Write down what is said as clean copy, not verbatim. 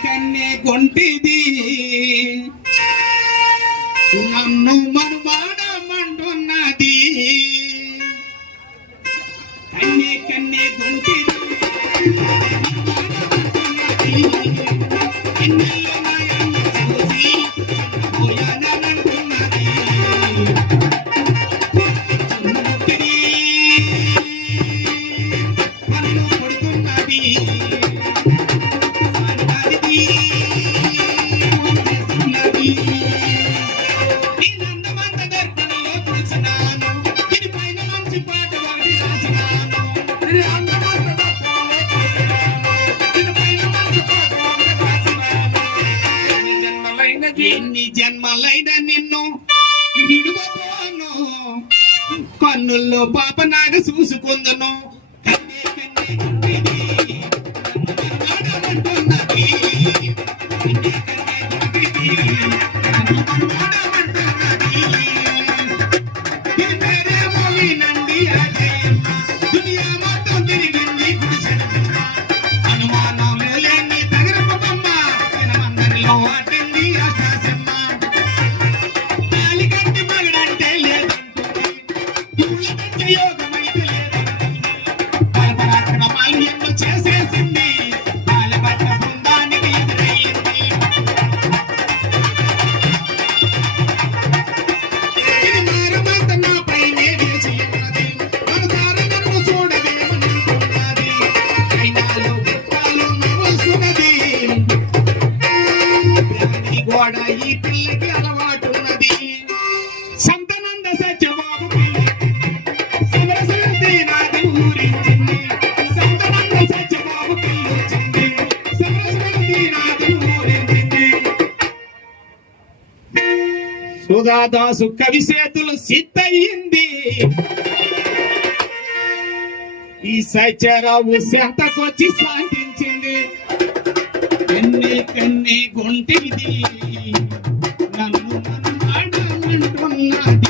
కన్నే కొంటిది నన్ను మనుమాడమంటున్నది కన్నే కన్నే కొంటిది కన్నెల్లో నాయన్న చూసి పోయానంటున్నది నన్ను కొడుతున్నది ఎన్ని జన్మలైన నిన్ను విడువబోను కన్నుల్లో పాప నాగ చూసుకుందను కన్నే కన్నే గుండెది నన్ను కన్నే కన్నే గుండెది నన్ను మనుమాడమంటున్నది ఇది మేరే మోగినండి అజయమ్మ దునియా మొత్తం తిరిగింది గుడిసెలమ్మ అనుమానము లేని తగరపు బొమ్మ జనమందరిలో అటెంది ఆకాశమ్మ తాలి కట్టి మగడంటే లేదంటుంది ఊళ్ళ మధ్య యోగమైతే లేదంటుంది పరపరాక్రమాలు ఎన్నో చేసేసింది బాలభట్ట బృందానికి ఎదురయ్యింది ఇది మారమంత నాపైనే వేసి ఉన్నది మనసారా నన్ను చూడవేమనుకున్నది అయినాలు గుట్టాలు నవ్వుతున్నది గోడ ఈ పిల్లకి అలవాటున్నది సంతనంద సత్యబాబు సమరసంతి నాది ఊరించింది సంతనంద సత్యబాబు పిల్లించింది సమరసంతి నాది ఊరించింది సుధాదాసు కవి చేతులు సిద్ధయింది ఈ సత్యరావు సెంతకొచ్చి శాంతించింది కన్నే కన్నే గుంటిది నన్ను మనుమాడమంటున్నది